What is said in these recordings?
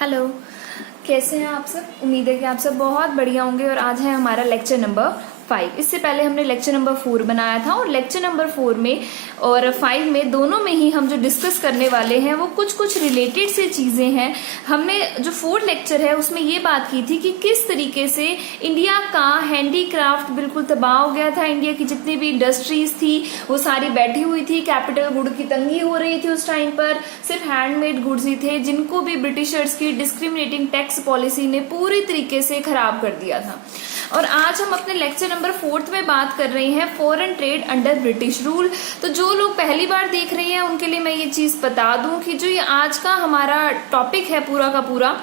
Hello. कैसे हैं आप सब? उम्मीद है कि आप सब बहुत बढ़िया होंगे। और आज है हमारा लेक्चर नंबर 5। इससे पहले हमने लेक्चर नंबर 4 बनाया था और लेक्चर नंबर 4 में और 5 में दोनों में ही हम जो डिस्कस करने वाले हैं वो कुछ रिलेटेड से चीजें हैं। हमने जो 4th लेक्चर है उसमें ये बात की थी कि किस तरीके से इंडिया का हैंडीक्राफ्ट बिल्कुल तबाह हो गया था। इंडिया की जितनी भी इंडस्ट्रीज थी वो सारी बैठी हुई थी। कैपिटल गुड की तंगी हो रही थी उस टाइम पर। सिर्फ हैंडमेड गुड्स ही थे जिनको भी ब्रिटिशर्स की डिस्क्रिमिनेटिंग टैक्स पॉलिसी ने पूरी तरीके से खराब कर दिया था। और आज हम अपने लेक्चर नंबर 4 में बात कर रहे हैं foreign trade under British rule. तो जो लोग पहली बार देख रहे हैं उनके लिए मैं ये चीज बता दूं कि जो ये आज का हमारा टॉपिक है पूरा का पूरा,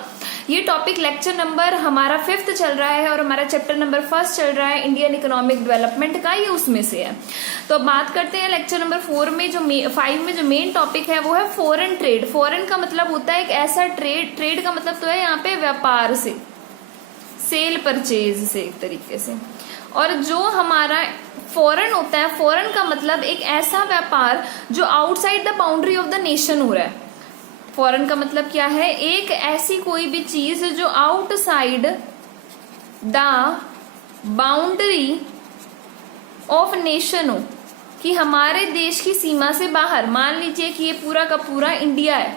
ये टॉपिक लेक्चर नंबर हमारा 5th चल रहा है और हमारा चैप्टर नंबर 1 चल रहा है इंडियन इकोनॉमिक डेवलपमेंट का, ये उसमें से है। तो अब बात करते हैं लेक्चर नंबर 4 में। जो 5 में जो मेन टॉपिक है वो है फॉरेन ट्रेड। फॉरेन का मतलब होता है एक ऐसा ट्रेड का मतलब तो है यहाँ पे व्यापार से, सेल परचेज से एक तरीके से। और जो हमारा फॉरेन होता है, फॉरेन का मतलब एक ऐसा व्यापार जो outside the boundary of the nation हो रहा है। फॉरेन का मतलब क्या है? एक ऐसी कोई भी चीज जो outside the boundary of nation हो, कि हमारे देश की सीमा से बाहर। मान लीजिए कि ये पूरा का पूरा इंडिया है,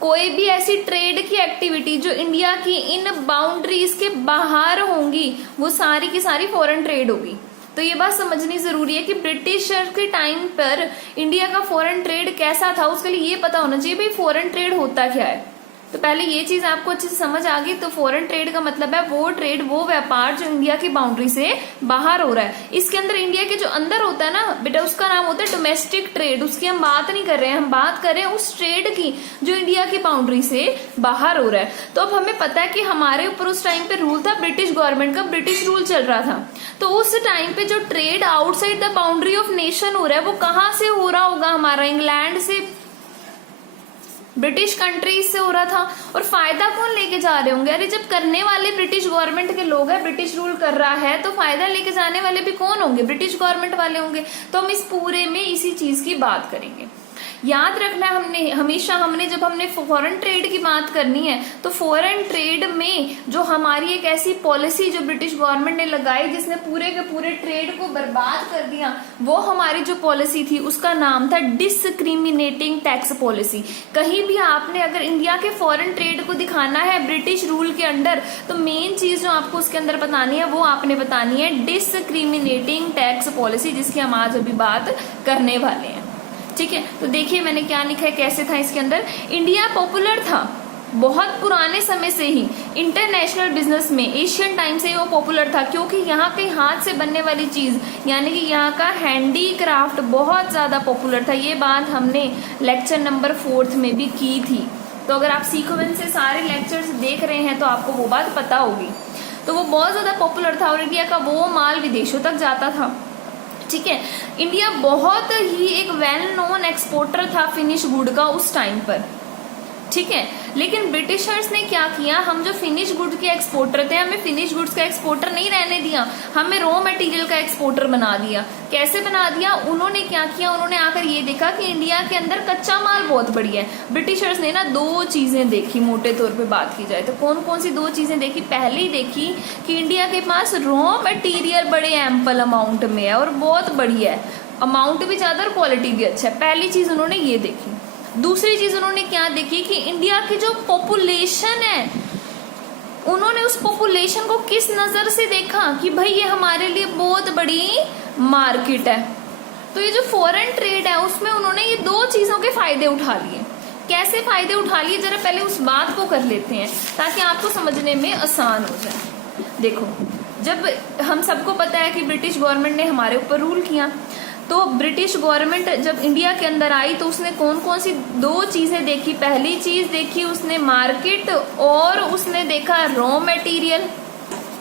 कोई भी ऐसी ट्रेड की एक्टिविटी जो इंडिया की इन बाउंड्रीज के बाहर होंगी वो सारी की सारी फॉरेन ट्रेड होगी। तो ये बात समझनी जरूरी है कि ब्रिटिशर के टाइम पर इंडिया का फॉरेन ट्रेड कैसा था, उसके लिए ये पता होना चाहिए भाई फॉरेन ट्रेड होता क्या है। तो पहले ये चीज आपको अच्छे से समझ आ गई। तो फॉरेन ट्रेड का मतलब है वो ट्रेड, वो व्यापार जो इंडिया की बाउंड्री से बाहर हो रहा है। इसके अंदर इंडिया के जो अंदर होता है ना बेटा, उसका नाम होता है डोमेस्टिक ट्रेड। उसकी हम बात नहीं कर रहे हैं, हम बात कर रहे हैं उस ट्रेड की जो इंडिया की बाउंड्री से बाहर हो रहा है। तो अब हमें पता है कि हमारे ऊपर उस टाइम पे रूल था ब्रिटिश गवर्नमेंट का, ब्रिटिश रूल चल रहा था। तो उस टाइम पे जो trade outside the boundary of nation हो रहा है वो कहाँ से हो रहा होगा? हमारा इंग्लैंड से, ब्रिटिश कंट्रीज से हो रहा था। और फायदा कौन लेके जा रहे होंगे? अरे जब करने वाले ब्रिटिश गवर्नमेंट के लोग हैं, ब्रिटिश रूल कर रहा है, तो फायदा लेके जाने वाले भी कौन होंगे? ब्रिटिश गवर्नमेंट वाले होंगे। तो हम इस पूरे में इसी चीज की बात करेंगे। याद रखना हमने हमेशा, जब हमने फॉरेन ट्रेड की बात करनी है तो फॉरेन ट्रेड में जो हमारी एक ऐसी पॉलिसी जो ब्रिटिश गवर्नमेंट ने लगाई जिसने पूरे के पूरे ट्रेड को बर्बाद कर दिया, वो हमारी जो पॉलिसी थी उसका नाम था डिस्क्रिमिनेटिंग टैक्स पॉलिसी। कहीं भी आपने अगर इंडिया के फॉरेन ट्रेड को दिखाना है ब्रिटिश रूल के अंडर, तो मेन चीज जो आपको उसके अंदर बतानी है वो आपने बतानी है डिस्क्रिमिनेटिंग टैक्स पॉलिसी, जिसकी हम आज अभी बात करने वाले हैं। ठीक है, तो देखिए मैंने क्या लिखा है, कैसे था इसके अंदर। इंडिया पॉपुलर था बहुत पुराने समय से ही इंटरनेशनल बिजनेस में, एशियन टाइम से ही वो पॉपुलर था, क्योंकि यहाँ के हाथ से बनने वाली चीज यानी कि यहाँ का हैंडीक्राफ्ट बहुत ज्यादा पॉपुलर था। ये बात हमने लेक्चर नंबर 4 में भी की थी। तो अगर आप सीक्वेंस से सारे लेक्चर्स देख रहे हैं तो आपको वो बात पता होगी। तो वो बहुत ज्यादा पॉपुलर था और इंडिया का वो माल विदेशों तक जाता था। ठीक है, इंडिया बहुत ही एक वेल नोन एक्सपोर्टर था फिनिश गुड का उस टाइम पर। ठीक है, लेकिन ब्रिटिशर्स ने क्या किया, हम जो फिनिश गुड के एक्सपोर्टर थे हमें फिनिश गुड्स का एक्सपोर्टर नहीं रहने दिया, हमें रॉ मटेरियल का एक्सपोर्टर बना दिया। कैसे बना दिया? उन्होंने क्या किया, उन्होंने आकर ये देखा कि इंडिया के अंदर कच्चा माल बहुत बढ़िया है। ब्रिटिशर्स ने ना 2 चीजें देखी, मोटे तौर पे बात की जाए तो कौन कौन सी 2 चीजें देखी? पहली देखी कि इंडिया के पास रॉ मटेरियल बड़े एम्पल अमाउंट में है और बहुत बढ़िया है, अमाउंट भी ज्यादा और क्वालिटी भी अच्छा है। पहली चीज उन्होंने ये देखी। दूसरी चीज उन्होंने क्या देखी कि इंडिया की जो पॉपुलेशन है, उन्होंने उस पॉपुलेशन को किस नजर से देखा कि भाई ये हमारे लिए बहुत बड़ी मार्केट है। तो ये जो फॉरेन ट्रेड है उसमें उन्होंने ये 2 चीजों के फायदे उठा लिए। कैसे फायदे उठा लिए जरा पहले उस बात को कर लेते हैं ताकि आपको समझने में आसान हो जाए। देखो, जब हम सबको पता है कि ब्रिटिश गवर्नमेंट ने हमारे ऊपर रूल किया, तो ब्रिटिश गवर्नमेंट जब इंडिया के अंदर आई तो उसने कौन कौन सी 2 चीजें देखी? पहली चीज देखी उसने मार्केट और उसने देखा रॉ मटेरियल।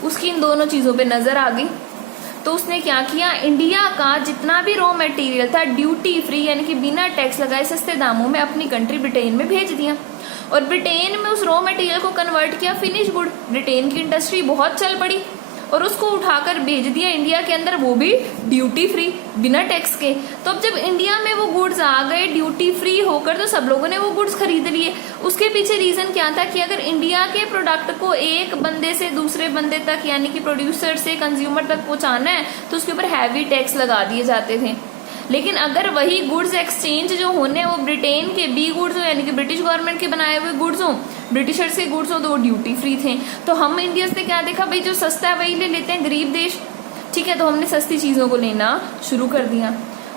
उसकी इन दोनों चीजों पे नजर आ गई तो उसने क्या किया, इंडिया का जितना भी रॉ मटेरियल था ड्यूटी फ्री यानी कि बिना टैक्स लगाए सस्ते दामों में अपनी कंट्री ब्रिटेन में भेज दिया। और ब्रिटेन में उस रॉ मटेरियल को कन्वर्ट किया फिनिश गुड। ब्रिटेन की इंडस्ट्री बहुत चल पड़ी और उसको उठाकर भेज दिया इंडिया के अंदर, वो भी ड्यूटी फ्री, बिना टैक्स के। तो अब जब इंडिया में वो गुड्स आ गए ड्यूटी फ्री होकर, तो सब लोगों ने वो गुड्स खरीद लिए। उसके पीछे रीजन क्या था कि अगर इंडिया के प्रोडक्ट को एक बंदे से दूसरे बंदे तक, यानी कि प्रोड्यूसर से कंज्यूमर तक पहुंचाना है, तो उसके ऊपर हैवी टैक्स लगा दिए जाते थे। लेकिन अगर वही गुड्स एक्सचेंज जो होने वो ब्रिटेन के बी गुड्स हो, यानी कि ब्रिटिश गवर्नमेंट के बनाए हुए गुड्स हो, ब्रिटिशर्स के गुड्स हो, तो वो ड्यूटी फ्री थे। तो हम इंडियंस ने क्या देखा, भाई जो सस्ता है वही ले लेते हैं, गरीब देश, ठीक है, तो हमने सस्ती चीजों को लेना शुरू कर दिया।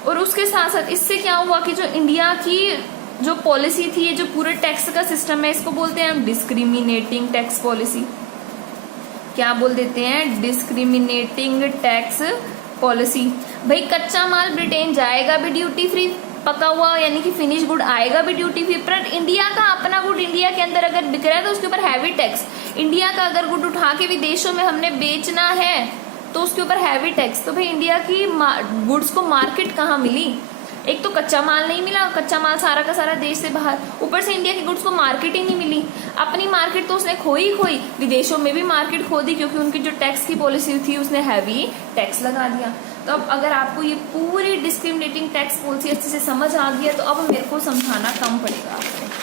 और उसके साथ साथ इससे क्या हुआ कि जो इंडिया की जो पॉलिसी थी, ये जो पूरे टैक्स का सिस्टम है, इसको बोलते हैं हम डिस्क्रिमिनेटिंग टैक्स पॉलिसी। क्या बोल देते हैं, डिस्क्रिमिनेटिंग टैक्स पॉलिसी। भाई कच्चा माल ब्रिटेन जाएगा भी ड्यूटी फ्री, पका हुआ यानी कि फिनिश गुड आएगा भी ड्यूटी फ्री, पर इंडिया का अपना गुड इंडिया के अंदर अगर बिक रहा है तो उसके ऊपर हैवी टैक्स। इंडिया का अगर गुड उठा के विदेशों में हमने बेचना है तो उसके ऊपर हैवी टैक्स। तो भाई इंडिया की गुड्स को मार्केट कहाँ मिली, एक तो कच्चा माल नहीं मिला, कच्चा माल सारा का सारा देश से बाहर, ऊपर से इंडिया के गुड्स को मार्केट ही नहीं मिली। अपनी मार्केट तो उसने खोई, विदेशों में भी मार्केट खो दी, क्योंकि उनकी जो टैक्स की पॉलिसी थी उसने हैवी टैक्स लगा दिया। तो अब अगर आपको ये पूरी डिस्क्रिमिनेटिंग टैक्स पॉलिसी अच्छे से समझ आ गया तो अब मेरे को समझाना कम पड़ेगा आपको।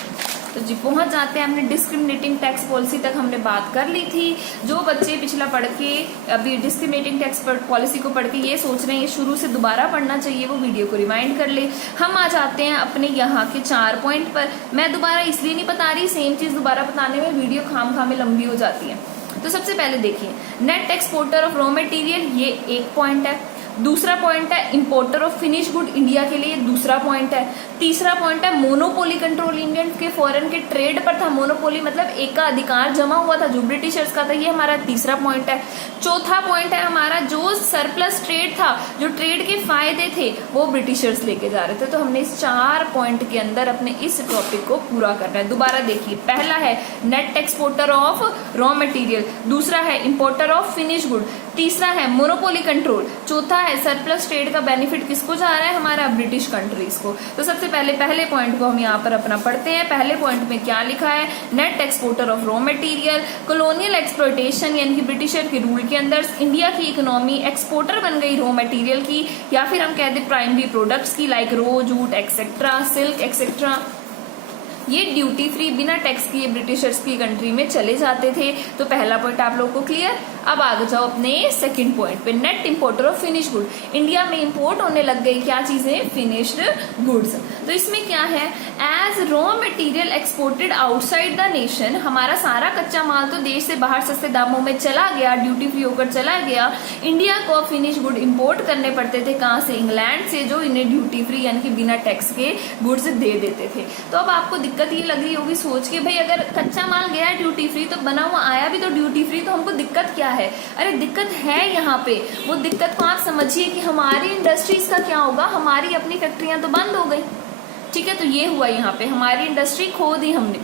तो जी पहुंच जाते हैं, हमने डिस्क्रिमिनेटिंग टैक्स पॉलिसी तक हमने बात कर ली थी। जो बच्चे पिछला पढ़ के अभी डिस्क्रिमिनेटिंग टैक्स पॉलिसी को पढ़ के ये सोच रहे हैं ये शुरू से दोबारा पढ़ना चाहिए, वो वीडियो को रिवाइंड कर ले। हम आ जाते हैं अपने यहाँ के 4 पॉइंट पर। मैं दोबारा इसलिए नहीं बता रही, सेम चीज दोबारा बताने में वीडियो खाम में लंबी हो जाती है। तो सबसे पहले देखिए, net exporter of raw material, ये एक पॉइंट है। दूसरा पॉइंट है importer of finish good India के लिए, दूसरा पॉइंट है। तीसरा पॉइंट है मोनोपोली कंट्रोल, इंडियन के फॉरेन के ट्रेड पर था मोनोपोली, मतलब एक का अधिकार जमा हुआ था जो ब्रिटिशर्स का था, ये हमारा तीसरा पॉइंट है। चौथा पॉइंट है हमारा जो सरप्लस ट्रेड था, जो ट्रेड के फायदे थे वो ब्रिटिशर्स लेके जा रहे थे। तो हमने इस 4 पॉइंट के अंदर अपने इस टॉपिक को पूरा करना है। दोबारा देखिए, पहला है net exporter of raw material, दूसरा है इंपोर्टर ऑफ फिनिश गुड, तीसरा है मोनोपोली कंट्रोल, चौथा है सरप्लस ट्रेड का बेनिफिट किसको जा रहा है, हमारा ब्रिटिश कंट्रीज को। तो सबसे पहले पॉइंट को हम यहाँ पर अपना पढ़ते हैं। पहले पॉइंट में क्या लिखा है, net exporter of raw material, colonial exploitation यानी कि ब्रिटिशर के रूल के अंदर इंडिया की इकोनॉमी एक्सपोर्टर बन गई रॉ मटेरियल की, या फिर हम कहते प्राइमरी प्रोडक्ट्स की, लाइक रो, जूट एक्सेट्रा, सिल्क एक्सेट्रा। ये ड्यूटी फ्री बिना टैक्स किए ब्रिटिशर्स की कंट्री में चले जाते थे। तो पहला पॉइंट आप लोगों को क्लियर। अब आगे जाओ अपने सेकंड पॉइंट पे, net importer of finish good, India में इंपोर्ट होने लग गई क्या चीजें, फिनिश्ड गुड्स। तो इसमें क्या है, as raw material exported outside the nation, हमारा सारा कच्चा माल तो देश से बाहर सस्ते दामों में चला गया, ड्यूटी फ्री होकर चला गया। इंडिया को फिनिश गुड इंपोर्ट करने पड़ते थे, कहाँ से, इंग्लैंड से, जो इन्हें ड्यूटी फ्री यानी कि बिना टैक्स के गुड्स दे देते थे। तो अब आपको दिक्कत ये लग रही होगी सोच के, भाई अगर कच्चा माल गया ड्यूटी फ्री तो बना हुआ आया भी तो ड्यूटी फ्री, तो हमको दिक्कत क्या है। अरे दिक्कत है यहाँ पे, वो दिक्कत को आप समझिए कि हमारी इंडस्ट्रीज का क्या होगा, हमारी अपनी फैक्ट्रियां तो बंद हो गई, ठीक है। तो ये हुआ यहाँ पे, हमारी इंडस्ट्री खो दी हमने।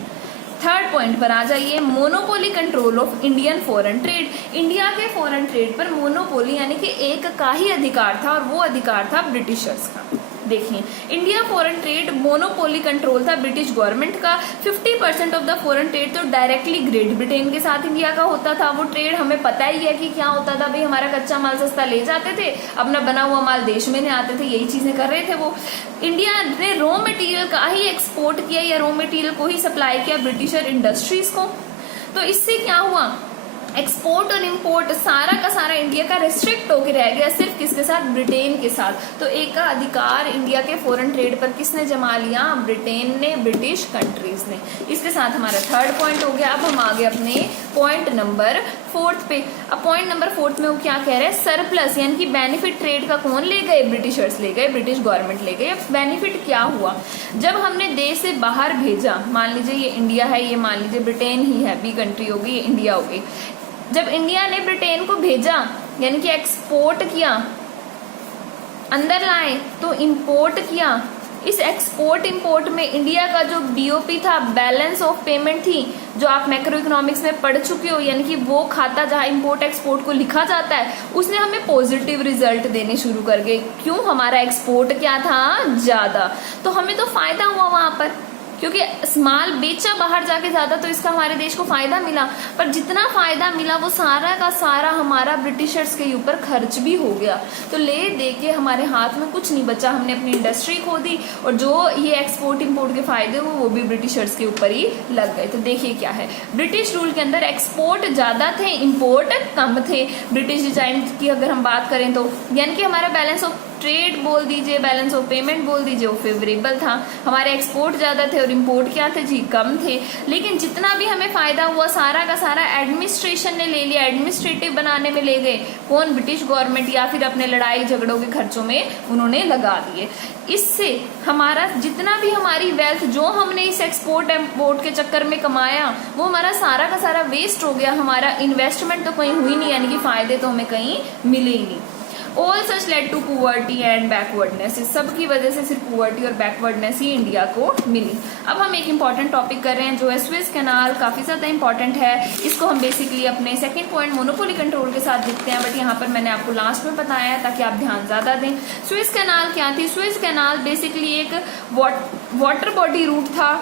थर्ड पॉइंट पर आ जाइए, monopoly control of Indian foreign trade, India के फॉरेन ट्रेड पर मोनोपोली यानी कि एक का ही अधिकार था और वो अधिकार था ब्रिटिशर्स का। देखिए, India foreign trade monopoly control था ब्रिटिश गवर्नमेंट का। 50% ऑफ द फॉरेन ट्रेड तो डायरेक्टली ग्रेट ब्रिटेन के साथ इंडिया का होता था। वो ट्रेड हमें पता ही है कि क्या होता था, भाई हमारा कच्चा माल सस्ता ले जाते थे, अपना बना हुआ माल देश में ले आते थे, यही चीजें कर रहे थे वो। इंडिया ने रॉ मटेरियल का ही एक्सपोर्ट किया या रॉ मटेरियल को ही सप्लाई किया ब्रिटिशर इंडस्ट्रीज को। तो इससे क्या हुआ, एक्सपोर्ट और इंपोर्ट सारा का सारा इंडिया का रिस्ट्रिक्ट होकर रह गया, सिर्फ किसके साथ, ब्रिटेन के साथ। तो एक का अधिकार इंडिया के फॉरेन ट्रेड पर किसने जमा लिया, ब्रिटेन ने, ब्रिटिश कंट्रीज ने। इसके साथ हमारा थर्ड पॉइंट हो गया। अब हम आ गए अपने पॉइंट नंबर 4 पे। अब पॉइंट नंबर 4 में वो क्या कह रहे हैं, सरप्लस यानी कि बेनिफिट ट्रेड का कौन ले गए, ब्रिटिशर्स ले गए, ब्रिटिश गवर्नमेंट ले गए। बेनिफिट क्या हुआ, जब हमने देश से बाहर भेजा, मान लीजिए ये इंडिया है, ये मान लीजिए ब्रिटेन ही है, बी कंट्री होगी, ये इंडिया हो गई। जब इंडिया ने ब्रिटेन को भेजा यानी कि एक्सपोर्ट किया, अंदर लाए तो इंपोर्ट किया। इस एक्सपोर्ट इंपोर्ट में इंडिया का जो बीओपी था, बैलेंस ऑफ पेमेंट थी, जो आप मैक्रो इकोनॉमिक्स में पढ़ चुके हो, यानी कि वो खाता जहां इंपोर्ट एक्सपोर्ट को लिखा जाता है, उसने हमें पॉजिटिव रिजल्ट देने शुरू कर गए। क्यों, हमारा एक्सपोर्ट क्या था, ज्यादा, तो हमें तो फायदा हुआ वहां पर, क्योंकि माल बेचा बाहर जाके ज्यादा तो इसका हमारे देश को फायदा मिला, पर जितना फायदा मिला वो सारा का सारा हमारा ब्रिटिशर्स के ऊपर खर्च भी हो गया। तो ले दे के हमारे हाथ में कुछ नहीं बचा, हमने अपनी इंडस्ट्री खो दी और जो ये एक्सपोर्ट इंपोर्ट के फायदे हुए वो भी ब्रिटिशर्स के ऊपर ही लग गए। तो देखिए क्या है, ब्रिटिश रूल के अंदर एक्सपोर्ट ज्यादा थे, इंपोर्ट कम थे। ब्रिटिश डिजाइन की अगर हम बात करें तो यानी कि हमारा बैलेंस ऑफ ट्रेड बोल दीजिए, बैलेंस ऑफ पेमेंट बोल दीजिए, वो फेवरेबल था। हमारे एक्सपोर्ट ज्यादा थे और इंपोर्ट क्या थे जी, कम थे। लेकिन जितना भी हमें फायदा हुआ सारा का सारा एडमिनिस्ट्रेशन ने ले लिया, एडमिनिस्ट्रेटिव बनाने में ले गए। कौन? ब्रिटिश गवर्नमेंट, या फिर अपने लड़ाई झगड़ों के खर्चों में उन्होंने लगा दिए। इससे हमारा जितना भी हमारी वेल्थ जो हमने इस एक्सपोर्ट इम्पोर्ट के चक्कर में कमाया वो हमारा सारा का सारा वेस्ट हो गया। हमारा इन्वेस्टमेंट तो कहीं हुई नहीं, यानी कि फायदे तो हमें कहीं मिले ही नहीं। All such led to poverty and backwardness, इस सब की वजह से सिर्फ पुअर्टी और बैकवर्डनेस ही इंडिया को मिली। अब हम एक इंपॉर्टेंट टॉपिक कर रहे हैं जो है स्वेज कैनाल, काफी ज्यादा इंपॉर्टेंट है। इसको हम बेसिकली अपने सेकंड पॉइंट मोनोपोली कंट्रोल के साथ लिखते हैं, बट यहाँ पर मैंने आपको लास्ट में बताया है ताकि आप ध्यान ज्यादा दें। स्वेज कैनाल क्या थी? स्वेज कैनाल बेसिकली एक वाटर बॉडी रूट था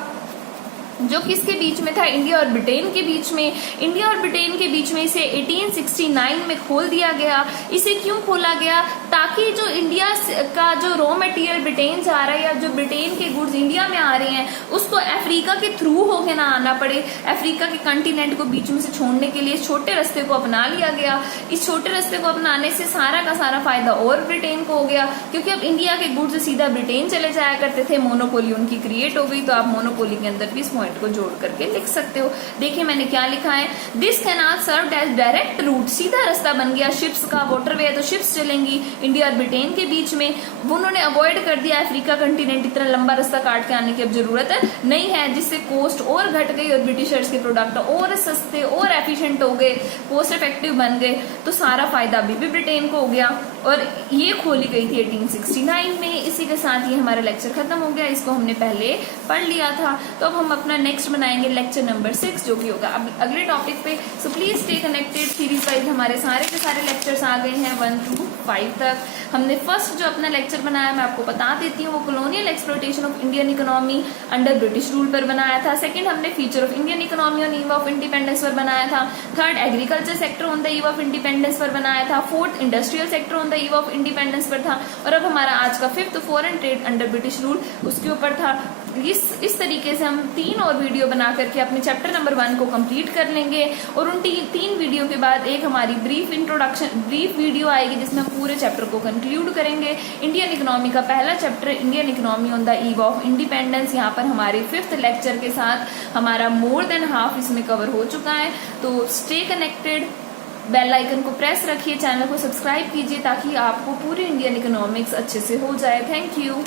जो किसके बीच में था? इंडिया और ब्रिटेन के बीच में। इंडिया और ब्रिटेन के बीच में इसे 1869 में खोल दिया गया। इसे क्यों खोला गया? ताकि जो इंडिया का जो रॉ मटेरियल ब्रिटेन जा रहा है या जो ब्रिटेन के गुड्स इंडिया में आ रहे हैं उसको अफ्रीका के थ्रू होके ना आना पड़े। अफ्रीका के कंटिनेंट को बीच में से छोड़ने के लिए छोटे रास्ते को अपना लिया गया। इस छोटे रास्ते को अपनाने से सारा का सारा फायदा और ब्रिटेन को हो गया, क्योंकि अब इंडिया के गुड्स सीधा ब्रिटेन चले जाया करते थे। मोनोपोली उनकी क्रिएट हो गई। तो आप मोनोपोली के अंदर भी को जोड़ करके लिख सकते हो। देखिए मैंने क्या लिखा है, this canal served as direct route, सीधा रास्ता बन गया शिप्स का। वाटरवे है तो शिप्स चलेंगी इंडिया और ब्रिटेन के बीच में। उन्होंने अवॉइड कर दिया अफ्रीका कंटिनेंट इतना लंबा रास्ता काट के आने की अब जरूरत नहीं है, जिससे कोस्ट और घट गई और ब्रिटिशर्स के प्रोडक्ट और सस्ते और एफिशिएंट हो गए, कोस्ट इफेक्टिव बन गए। तो सारा फायदा अभी भी ब्रिटेन को हो गया और ये खोली गई थी 1869 में। इसी के साथ ये हमारा लेक्चर खत्म हो गया। इसको हमने पहले पढ़ लिया था। तो अब हम अपना नेक्स्ट बनाएंगे लेक्चर नंबर 6 जो कि होगा अब अगले टॉपिक पे। So please stay connected. Series wise हमारे सारे के सारे लेक्चर्स आ गए हैं 1 to 5 तक। हमने फर्स्ट जो अपना लेक्चर बनाया मैं आपको बता देती हूँ, वो colonial exploitation of Indian economy under British rule पर बनाया था। सेकंड हमने feature of Indian economy on eve of independence पर बनाया था। Third agriculture sector on the eve of independence पर बनाया था। Fourth industrial sector on the eve of independence पर था। और अब हमारा आज का fifth foreign trade under British rule उसके ऊपर था। इस तरीके से हम 3 और वीडियो बना करके अपने चैप्टर नंबर 1 को कंप्लीट कर लेंगे और उन 3 वीडियो के बाद एक हमारी ब्रीफ वीडियो आएगी जिसमें हम पूरे चैप्टर को कंक्लूड करेंगे। इंडियन इकोनॉमी का पहला chapter Indian economy on the eve of independence, यहाँ पर हमारे 5th लेक्चर के साथ हमारा मोर देन हाफ इसमें कवर हो चुका है। तो स्टे कनेक्टेड, बेल आइकन को प्रेस रखिए, चैनल को सब्सक्राइब कीजिए ताकि आपको पूरी इंडियन इकोनॉमिक्स अच्छे से हो जाए। Thank you.